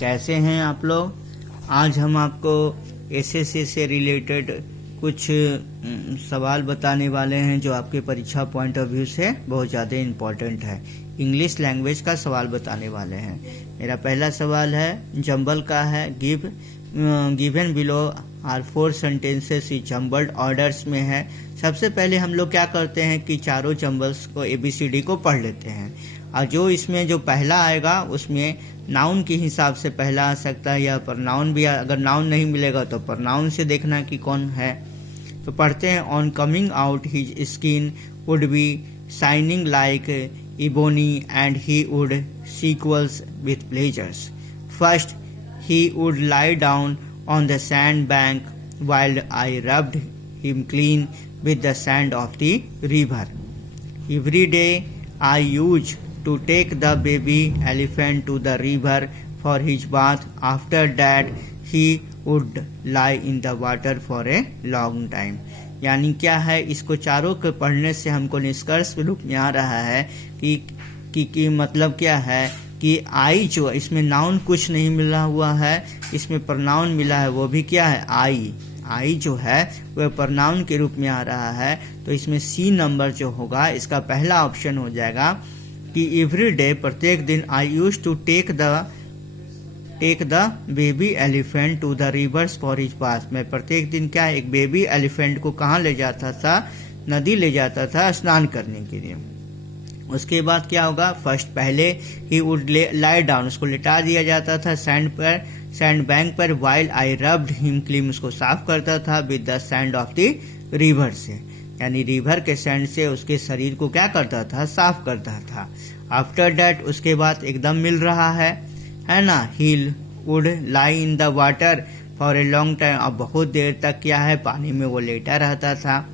कैसे हैं आप लोग। आज हम आपको एसएससी से रिलेटेड कुछ सवाल बताने वाले हैं जो आपके परीक्षा पॉइंट ऑफ व्यू से बहुत ज़्यादा इम्पोर्टेंट है। इंग्लिश लैंग्वेज का सवाल बताने वाले हैं। मेरा पहला सवाल है जंबल का है। Given below are 4 sentences is jumbled orders में है। सबसे पहले हम लोग क्या करते हैं कि चारों जंबल्स को ABCD को पढ़ लेते हैं और जो इसमें जो पहला आएगा उसमें नाउन के हिसाब से पहला आ सकता है या प्रनाउन भी। अगर नाउन नहीं मिलेगा तो प्रनाउन से देखना कि कौन है। तो पढ़ते हैं on coming out his skin would be shining like ebony and he would sequels with pleasures. First he would lie down on the sand bank while I rubbed him clean with the sand of the river. Every day I used to take the baby elephant to the river for his bath. After that he would lie in the water for a long time. यानी क्या है, इसको चारों के पढ़ने से हमको निष्कर्ष के रूप में आ रहा है कि मतलब क्या है कि आई जो इसमें नाउन कुछ नहीं मिला हुआ है, इसमें प्रनाउन मिला है, वो भी क्या है आई जो है वह प्रनाउन के रूप में आ रहा है। तो इसमें C नंबर जो होगा इसका पहला ऑप्शन हो जाएगा कि एवरी डे प्रत्येक दिन I use to take the baby elephant to the rivers for his bath. मैं प्रत्येक दिन क्या एक बेबी एलिफेंट को कहाँ ले जाता था, नदी ले जाता था स्नान करने के लिए। उसके बाद क्या होगा, फर्स्ट पहले ही वुड लाई डाउन, उसको लिटा दिया जाता था सैंड बैंक पर। While I rubbed him clean, उसको साफ करता था with the sand of the river से, यानी रिवर के सैंड से उसके शरीर को क्या करता था, साफ करता था। आफ्टर दैट उसके बाद एकदम मिल रहा है ना, he would lie in the water for a long time, अब बहुत देर तक क्या है पानी में वो लेटा रहता था।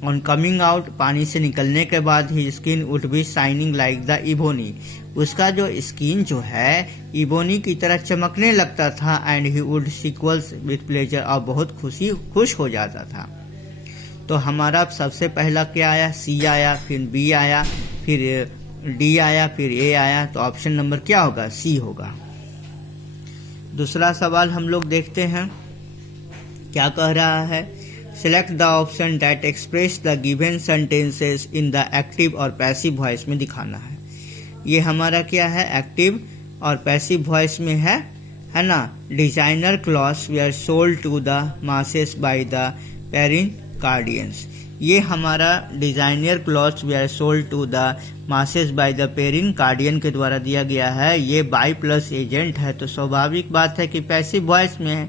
ऑन कमिंग आउट, पानी से निकलने के बाद ही skin would be shining like the ebony, उसका जो स्किन जो है इबोनी की तरह चमकने लगता था। And he would sequels with pleasure, और बहुत खुश हो जाता था। तो हमारा सबसे पहला क्या आया, C आया, फिर B आया, फिर D आया, फिर A आया। तो ऑप्शन नंबर क्या होगा, C होगा। दूसरा सवाल हम लोग देखते हैं क्या कह रहा है। Select the option that express the given sentences in the active और पैसिव वॉइस में दिखाना है। ये हमारा क्या है, एक्टिव और पैसिव वॉइस में है ना। Designer clothes were sold to the masses by the Perrin guardians. ये हमारा designer clothes were sold to the masses by the Perrin guardian के द्वारा दिया गया है। ये बाय प्लस एजेंट है, तो स्वाभाविक बात है कि पैसिव वॉइस में है।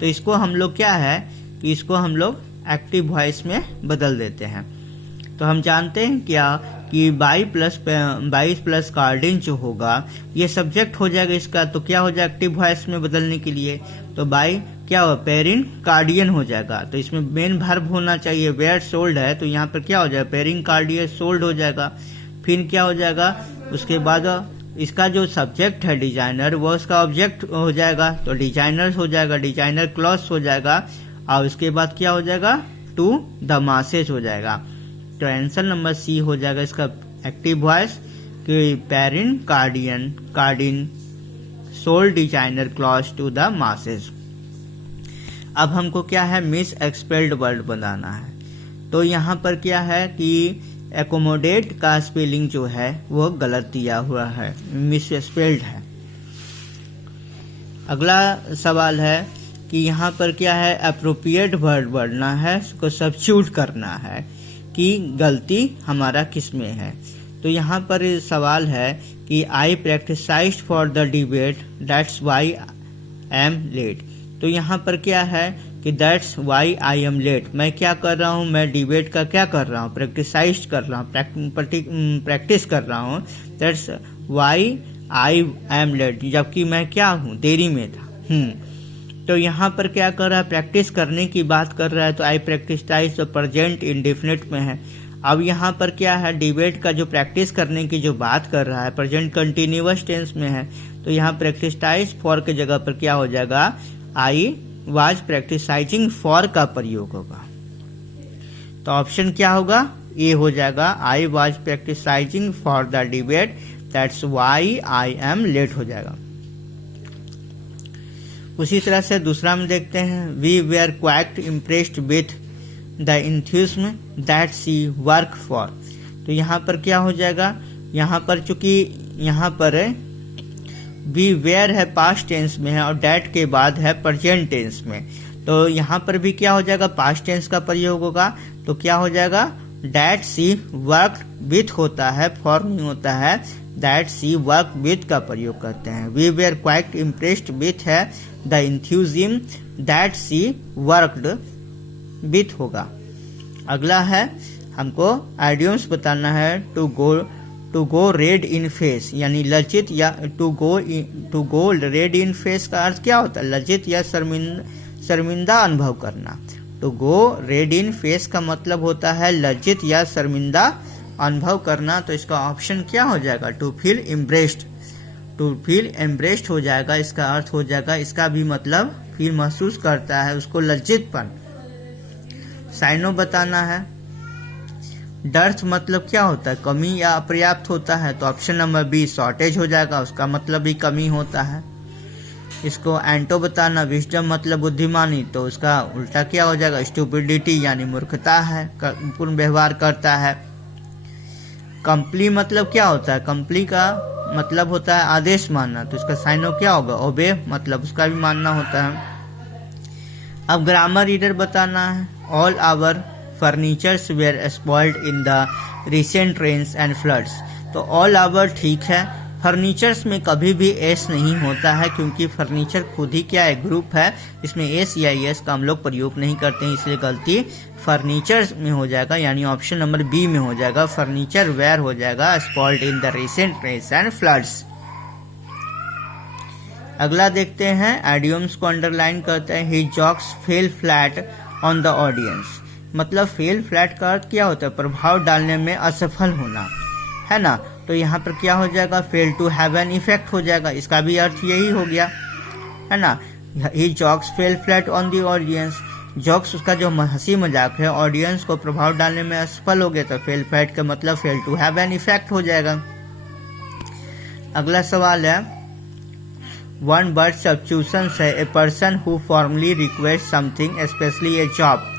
तो इसको हम लोग क्या है कि इसको हम लोग एक्टिव वॉइस में बदल देते हैं। तो हम जानते हैं क्या कि बाई प्लस गार्डियन जो होगा ये सब्जेक्ट हो जाएगा इसका, तो क्या हो जाएगा एक्टिव वॉइस में बदलने के लिए, तो बाई क्या हो, पेरिन गार्डियन हो जाएगा। तो इसमें मेन वर्ब होना चाहिए, वेयर सोल्ड है तो यहाँ पर क्या हो जाएगा, पेरिन गार्डियन सोल्ड हो जाएगा। फिर क्या हो जाएगा, उसके बाद इसका जो सब्जेक्ट है डिजाइनर वो उसका ऑब्जेक्ट हो जाएगा, तो डिजाइनर हो जाएगा, डिजाइनर क्लॉथ्स हो जाएगा। और उसके बाद क्या हो जाएगा, टू द मासेज हो जाएगा। तो आंसर नंबर C हो जाएगा इसका एक्टिव वॉइस कि Perrin guardian sold designer clothes to the masses. अब हमको क्या है, मिस एक्सपेल्ड वर्ड बनाना है। तो यहाँ पर क्या है कि एकोमोडेट का स्पेलिंग जो है वो गलत दिया हुआ है, मिस एक्सपेल्ड है। अगला सवाल है कि यहाँ पर क्या है, अप्रोप्रिएट वर्ड बढ़ना है, उसको सब्स्टिट्यूट करना है कि गलती हमारा किस में है। तो यहाँ पर सवाल है कि I practised for the debate that's why I am late. तो यहाँ पर क्या है कि that's why I am late, मैं क्या कर रहा हूँ, मैं डिबेट का क्या कर रहा हूँ, प्रैक्टिसाइज कर रहा हूँ, प्रैक्टिस कर रहा हूँ। That's why I am late, जबकि मैं क्या हूँ, देरी में था। तो यहाँ पर क्या कर रहा है, प्रैक्टिस करने की बात कर रहा है, तो आई प्रैक्टिसाइज तो प्रेजेंट इंडेफिनिट में है। अब यहाँ पर क्या है, डिबेट का जो प्रैक्टिस करने की जो बात कर रहा है प्रेजेंट कंटिन्यूअस टेंस में है, तो यहाँ प्रैक्टिसाइज फॉर के जगह पर क्या हो जाएगा, आई वाज प्रैक्टिसाइजिंग फॉर का प्रयोग होगा। तो ऑप्शन क्या होगा, ए हो जाएगा, I was practising for the debate that's why I am late हो जाएगा। उसी तरह से दूसरा में देखते हैं, we were quite impressed with the enthusiasm that she work for. तो यहाँ पर क्या हो जाएगा, यहाँ पर चूंकि यहाँ पर वी वेयर है पास्ट टेंस में है और डैट के बाद है प्रेजेंट टेंस में, तो यहाँ पर भी क्या हो जाएगा, पास्ट टेंस का प्रयोग होगा। तो क्या हो जाएगा, दैट सी वर्क विथ होता है, फॉर नहीं होता है, दैट सी वर्क विथ का प्रयोग करते हैं। We were quite impressed with है the enthusiasm that she worked with होगा। अगला है हमको आइडियम्स बताना है, to go red in face, यानी लज्जित या to go red in face का अर्थ क्या होता है, लज्जित या शर्मिंदा अनुभव करना। To go red in face का मतलब होता है लज्जित या शर्मिंदा अनुभव करना। तो इसका ऑप्शन क्या हो जाएगा, to feel embarrassed. To feel embarrassed हो जाएगा, इसका अर्थ हो जाएगा, इसका भी मतलब फील महसूस करता है उसको लज्जितपन। साइनो बताना है, डर्थ मतलब क्या होता है, कमी या अपर्याप्त होता है, तो ऑप्शन नंबर बी शॉर्टेज हो जाएगा, उसका मतलब भी कमी होता है। इसको एंटो बताना, विजडम मतलब बुद्धिमानी, तो उसका उल्टा क्या हो जाएगा, स्टूपिडिटी यानी मूर्खता है, पूर्ण व्यवहार करता है। कंप्ली मतलब क्या होता है, कंप्ली का मतलब होता है आदेश मानना, तो इसका साइनो क्या होगा, ओबे मतलब उसका भी मानना होता है। अब ग्रामर रीडर बताना है, all our furnitures were spoiled in the recent rains and floods. तो ऑल आवर ठीक है, फर्नीचर्स में कभी भी एस नहीं होता है, क्योंकि फर्नीचर खुद ही क्या है, ग्रुप है, इसमें एस या एस का हम लोग प्रयोग नहीं करते हैं, इसलिए गलती फर्नीचर्स में हो जाएगा, यानी ऑप्शन नंबर बी में हो जाएगा, फर्नीचर वेयर हो जाएगा spoiled in the recent rains and floods. अगला देखते हैं, आइडियम्स को अंडरलाइन करते हैं, he jokes fell flat on the audience. मतलब फेल फ्लैट का अर्थ क्या होता है, प्रभाव डालने में असफल होना, है ना। तो यहाँ पर क्या हो जाएगा, fail to have an effect हो जाएगा, इसका भी अर्थ यही हो गया, है ना। He jokes fell flat on the audience, jokes उसका जो हंसी मजाक है ऑडियंस को प्रभाव डालने में असफल हो गया, तो फेल फ्लैट का मतलब fail to have an effect हो जाएगा। अगला सवाल है, वन वर्ड सब्स्टिट्यूशन है, a person who formally request something specially a job.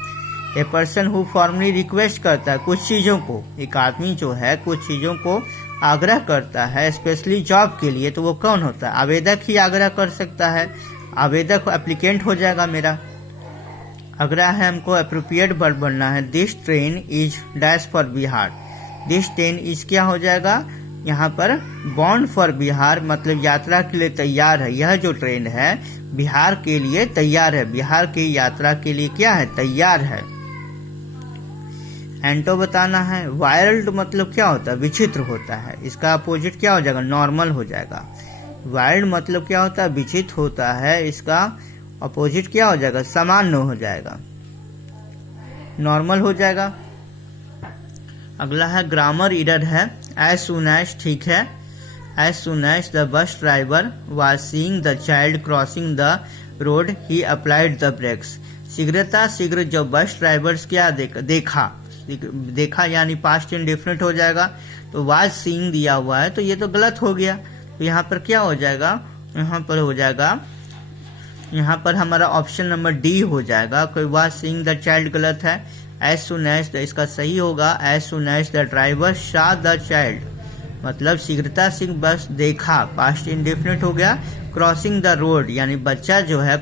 A person who formally request करता है कुछ चीज़ों को, एक आदमी जो है कुछ चीज़ों को आग्रह करता है स्पेशली जॉब के लिए, तो वो कौन होता है, आवेदक ही आग्रह कर सकता है, आवेदक एप्लीकेंट हो जाएगा मेरा। अगला है हमको अप्रोप्रिएट वर्ब बनना है, this train is dash for Bihar. This train is क्या हो जाएगा, यहाँ पर बॉन्ड फॉर बिहार मतलब यात्रा के लिए तैयार है, यह जो ट्रेन है बिहार के लिए तैयार है, बिहार की यात्रा के लिए क्या है, तैयार है। एंटो बताना है, वाइल्ड मतलब क्या होता है, विचित्र होता है, इसका अपोजिट क्या हो जाएगा, नॉर्मल हो जाएगा। वाइल्ड मतलब क्या होता है, विचित्र होता है, इसका अपोजिट क्या हो जाएगा, सामान्य हो जाएगा, नॉर्मल हो जाएगा। अगला है ग्रामर एरर है, एज सून एज ठीक है, as soon as the bus driver was seeing the child crossing the road he applied the brakes. शीघ्रता शीघ्र जो बस ड्राइवर्स क्या देखा यानी पास्ट इंडेफिनिट हो जाएगा, तो वाज सीइंग दिया हुआ है तो ये तो गलत हो गया, तो यहाँ पर क्या हो जाएगा, यहाँ पर हो जाएगा, यहाँ पर हमारा ऑप्शन नंबर डी हो जाएगा, कोई वाज सीइंग द चाइल्ड गलत है। एज सून एज इसका सही होगा, as soon as the driver saw the child मतलब शीघ्रता शीघ्र बस देखा, पास्ट इंडेफिनिट हो गया। क्रॉसिंग द रोड यानी बच्चा जो है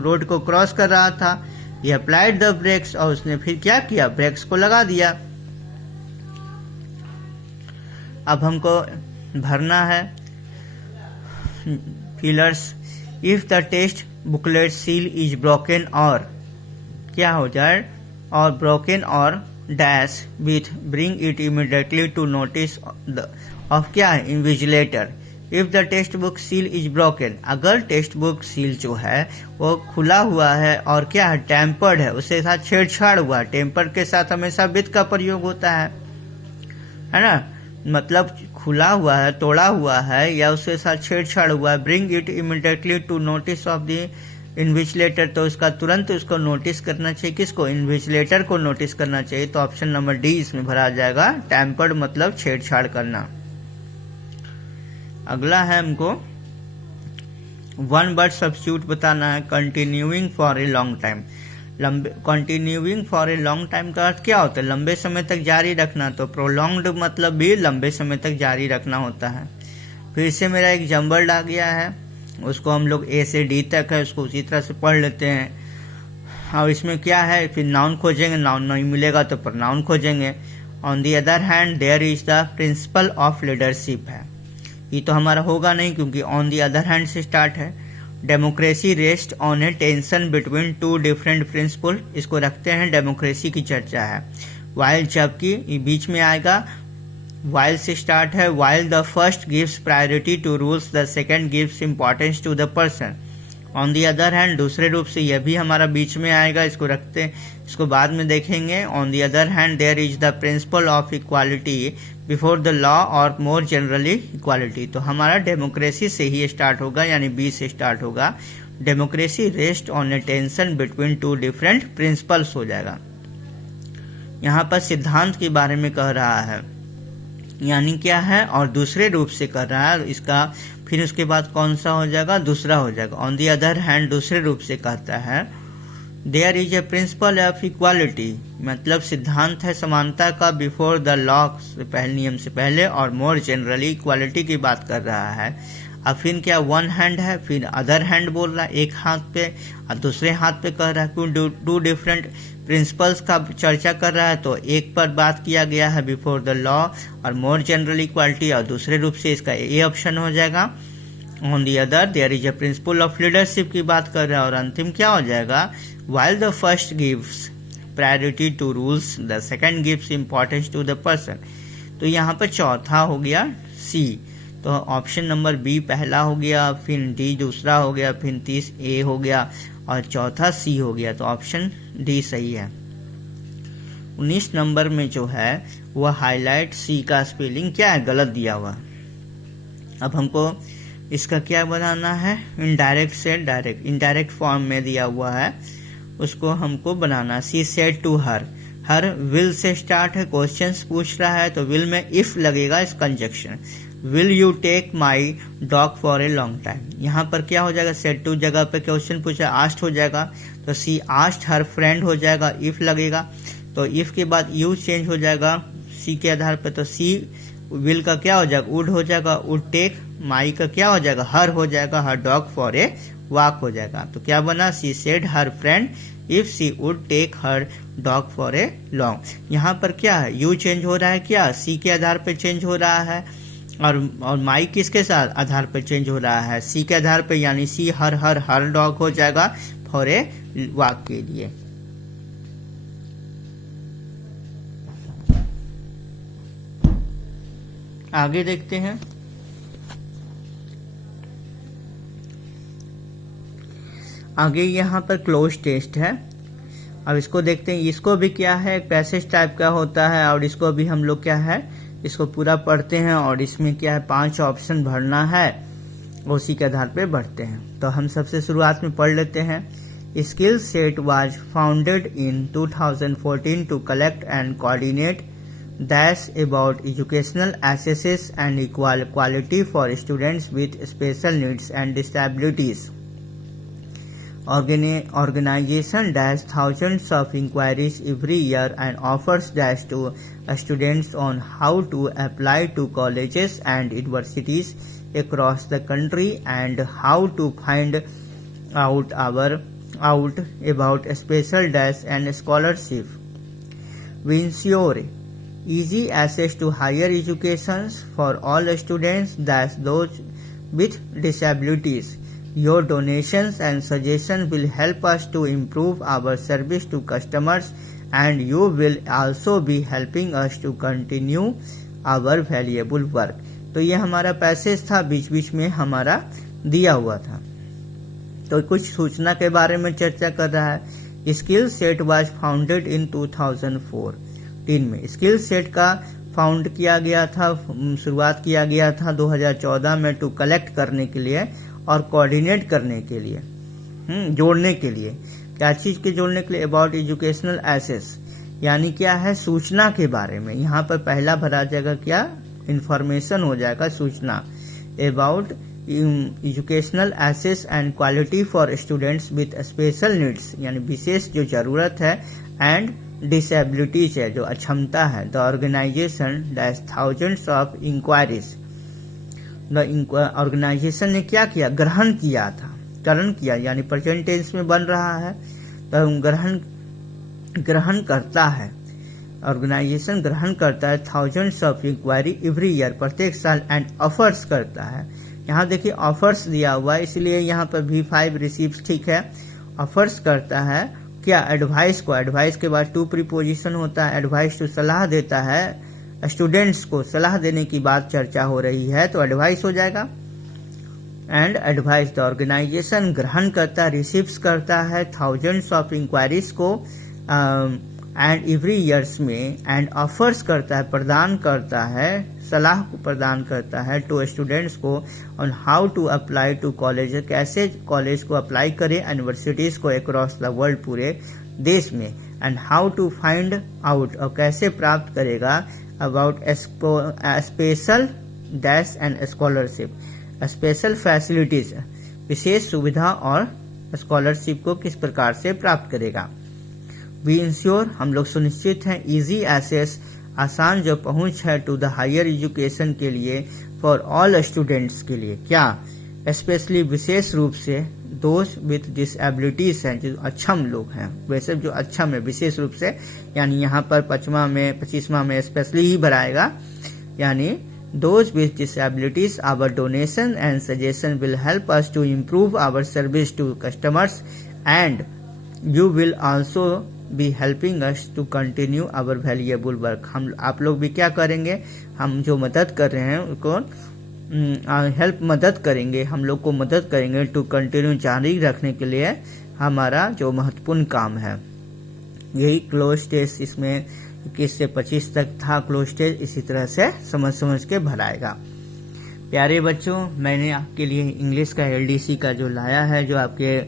रोड को क्रॉस कर रहा था, ये अप्लाइड द ब्रेक्स और उसने फिर क्या किया, ब्रेक्स को लगा दिया। अब हमको भरना है fillers, if the test booklet seal is broken और क्या हो जाए, और ब्रोकन और dash with bring it immediately to notice of क्या है, invigilator. If the text book seal is broken, अगर टेक्स्ट बुक सील जो है वो खुला हुआ है और क्या है, टेम्पर्ड है, उसके साथ छेड़छाड़ हुआ है, टेम्पर के साथ हमेशा विथ का प्रयोग होता है ना, मतलब खुला हुआ है, तोड़ा हुआ है या उसके साथ छेड़छाड़ हुआ है। Bring it immediately to notice of the invigilator, तो इसका तुरंत उसको नोटिस करना चाहिए, किसको, इन्विजिलेटर को नोटिस करना चाहिए, तो ऑप्शन नंबर डी इसमें भरा जाएगा, टेम्पर्ड मतलब छेड़छाड़ करना। अगला है हमको वन वर्ड सब्स्टिट्यूट बताना है, continuing for a long time. Continuing for a long time का अर्थ क्या होता है? लंबे समय तक जारी रखना। तो प्रोलॉन्ग्ड मतलब भी लंबे समय तक जारी रखना होता है। फिर से मेरा एक जम्बल्ड आ गया है, उसको हम लोग ए से डी तक है, उसको उसी तरह से पढ़ लेते हैं। और इसमें क्या है, फिर नाउन खोजेंगे, नाउन नहीं मिलेगा तो प्रोनाउन खोजेंगे। On the other hand there is the principle of leadership है, ये तो हमारा होगा नहीं क्योंकि ऑन दी अदर हैंड से स्टार्ट है। Democracy rests on a tension between two different principle, इसको रखते हैं, डेमोक्रेसी की चर्चा है। वाइल जबकि ये बीच में आएगा, वाइल से स्टार्ट है। While the first gives priority to rules, the second gives importance to the person. On the other hand दूसरे रूप से यह भी हमारा बीच में आएगा, इसको रखते हैं, इसको बाद में देखेंगे। On the other hand there is the principle of equality before the law or more generally equality. तो हमारा डेमोक्रेसी से ही स्टार्ट होगा, यानी बी से स्टार्ट होगा। Democracy rests on a tension between two different principles हो जाएगा। यहाँ पर सिद्धांत के बारे में कह रहा है, यानी क्या है, और दूसरे रूप से कर रहा है इसका। फिर उसके बाद कौन सा हो जाएगा, दूसरा हो जाएगा। ऑन दी अदर हैंड दूसरे रूप से कहता है there is a principle of equality, मतलब सिद्धांत है समानता का, बिफोर द लॉ से पहले, नियम से पहले, और मोर जनरली इक्वालिटी की बात कर रहा है। अब फिर क्या, वन हैंड है, फिर अदर हैंड बोल रहा है, एक हाथ पे और दूसरे हाथ पे कह रहा है। क्यों, टू डिफरेंट प्रिंसिपल्स का चर्चा कर रहा है, तो एक पर बात किया गया है before the law or more general equality, और दूसरे रूप से इसका ए ऑप्शन हो जाएगा। On the other there is a principle of leadership की बात कर रहा है। और अंतिम क्या हो जाएगा, while the first gives priority to rules, the second gives importance to the person. तो यहाँ पर चौथा हो गया सी, तो ऑप्शन नंबर बी पहला हो गया, फिर डी दूसरा हो गया, फिर तीस ए हो गया और चौथा सी हो गया। तो ऑप्शन डी सही है। 19 नंबर में जो है वह हाईलाइट सी का स्पेलिंग क्या है, गलत दिया हुआ। अब हमको इसका क्या बनाना है, इनडायरेक्ट से डायरेक्ट, इनडायरेक्ट फॉर्म में दिया हुआ है, उसको हमको बनाना। सी सेड टू हर, हर विल से स्टार्ट है, क्वेश्चंस पूछ रहा है तो विल में इफ लगेगा, इस conjunction. Will you take my dog for a long time, यहाँ पर क्या हो जाएगा, सेड टू जगह पे क्वेश्चन पूछा, आस्ट हो जाएगा, तो सी आस्ट हर फ्रेंड हो जाएगा, इफ लगेगा। तो इफ के बाद यू चेंज हो जाएगा सी के आधार पे, तो सी विल का क्या हो जाएगा, वुड हो जाएगा, वुड टेक। माई का क्या हो जाएगा, हर हो जाएगा, her dog for a walk हो जाएगा। तो क्या बना, she said her friend if she would take her dog for a long. यहाँ पर क्या है, यू चेंज हो रहा है, क्या सी के आधार पे चेंज हो रहा है, और माई किसके साथ आधार पर चेंज हो रहा है, सी के आधार पर, यानी सी हर डॉग हो जाएगा फॉर ए वॉक के लिए। आगे देखते हैं। आगे यहाँ पर क्लोज टेस्ट है। अब इसको देखते हैं, इसको भी क्या है, पैसेज टाइप का होता है, और इसको भी हम लोग क्या है, इसको पूरा पढ़ते हैं, और इसमें क्या है, 5 ऑप्शन भरना है, उसी के आधार पे भरते हैं। तो हम सबसे शुरुआत में पढ़ लेते हैं। Skill set was founded in 2014 to collect and coordinate that's about educational access and equality for students with special needs and disabilities. Organization does thousands of inquiries every year and offers dash to students on how to apply to colleges and universities across the country and how to find out about special dash and scholarship. We ensure easy access to higher education for all students, thus those with disabilities. Your donations and suggestions will help us to improve our service to customers, and you will also be helping us to continue our valuable work. तो ये हमारा passage था, बीच बीच में हमारा दिया हुआ था। तो कुछ सूचना के बारे में चर्चा कर रहा है। Skill set was founded in 2014 में। स्किल सेट का फाउंड किया गया था, शुरुआत किया गया था 2014 में, टू कलेक्ट करने के लिए और कोऑर्डिनेट करने के लिए, जोड़ने के लिए। क्या चीज के जोड़ने के लिए, अबाउट एजुकेशनल एसेस, यानी क्या है, सूचना के बारे में। यहाँ पर पहला भरा जाएगा क्या, इंफॉर्मेशन हो जाएगा, सूचना। About educational access and quality for students with special needs, यानी विशेष जो जरूरत है, एंड डिसेबिलिटीज है, जो अक्षमता है। The organisation dash thousands of inquiries, the organisation ने क्या किया, ग्रहण किया था, करण किया, यानी प्रेजेंट टेंस में बन रहा है, तो ग्रहण करता है, ऑर्गेनाइजेशन ग्रहण करता है thousands of inquiry every year, प्रत्येक साल, एंड ऑफर्स करता है। यहाँ देखिए ऑफर्स दिया हुआ है, इसलिए यहाँ पर V5 रिसीव्स ठीक है। ऑफर्स करता है क्या, एडवाइस को, एडवाइस के बाद टू प्रीपोजिशन होता है, एडवाइस टू सलाह देता है, स्टूडेंट्स को सलाह देने की बात चर्चा हो रही है तो एडवाइस हो जाएगा। एंड एडवाइस, द ऑर्गेनाइजेशन ग्रहण करता है, रिसीव्स करता है थाउजेंड्स ऑफ इंक्वायरीज को एंड एवरी ईयर्स में, एंड ऑफर्स करता है, प्रदान करता है, सलाह को प्रदान करता है टू स्टूडेंट्स को on how to apply to college, कैसे कॉलेज को अप्लाई करें, यूनिवर्सिटीज को अक्रॉस द वर्ल्ड, पूरे देश में, and how to find out, और कैसे प्राप्त करेगा about special dash and scholarship, special facilities, विशेष सुविधा और स्कॉलरशिप को किस प्रकार से प्राप्त करेगा। वी इंश्योर, हम लोग सुनिश्चित हैं, इजी एक्सेस, आसान जो पहुंच है, टू द हायर एजुकेशन के लिए, फॉर ऑल स्टूडेंट्स के लिए, क्या, स्पेशली विशेष रूप से, दोस्त विथ डिसेबिलिटीज हैं, जो अक्षम लोग हैं, वैसे जो अक्षम है विशेष रूप से, यानी यहाँ पर 25वां में स्पेशली ही भराएगा, यानी those with disabilities, our donation and suggestion will help us to improve our service to customers, and you will also be helping us to continue our valuable work। हम आप लोग भी क्या करेंगे, हम जो मदद कर रहे हैं उनको मदद करेंगे, हम लोग को मदद करेंगे टू कंटिन्यू, जारी रखने के लिए हमारा जो महत्वपूर्ण काम है। यही क्लोज टेस्ट इसमें 21 से 25 तक था क्लोज टेस्ट, इसी तरह से समझ के भराएगा। प्यारे बच्चों, मैंने आपके लिए इंग्लिश का LDC का जो लाया है, जो आपके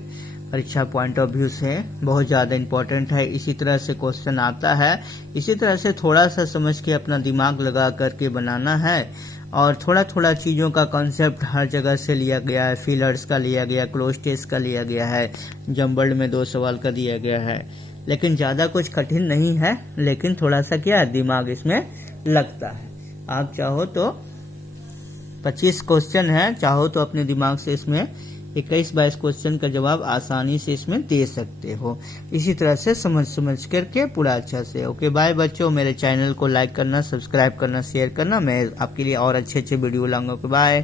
परीक्षा पॉइंट ऑफ व्यू से बहुत ज़्यादा इम्पोर्टेंट है। इसी तरह से क्वेश्चन आता है, इसी तरह से थोड़ा सा समझ के अपना दिमाग लगा करके बनाना है, और थोड़ा थोड़ा चीज़ों का कॉन्सेप्ट हर जगह से लिया गया है, फिलर्स का लिया गया, क्लोज टेस्ट का लिया गया है, जम्बल्ड में 2 सवाल का दिया गया है, लेकिन ज़्यादा कुछ कठिन नहीं है, लेकिन थोड़ा सा क्या दिमाग इसमें लगता है। आप चाहो तो 25 क्वेश्चन है, चाहो तो अपने दिमाग से इसमें 21-22 क्वेश्चन का जवाब आसानी से इसमें दे सकते हो। इसी तरह से समझ करके पूरा अच्छा से। ओके बाय बच्चों, मेरे चैनल को लाइक करना, सब्सक्राइब करना, शेयर करना, मैं आपके लिए और अच्छे वीडियो लाऊंगा। Okay bye.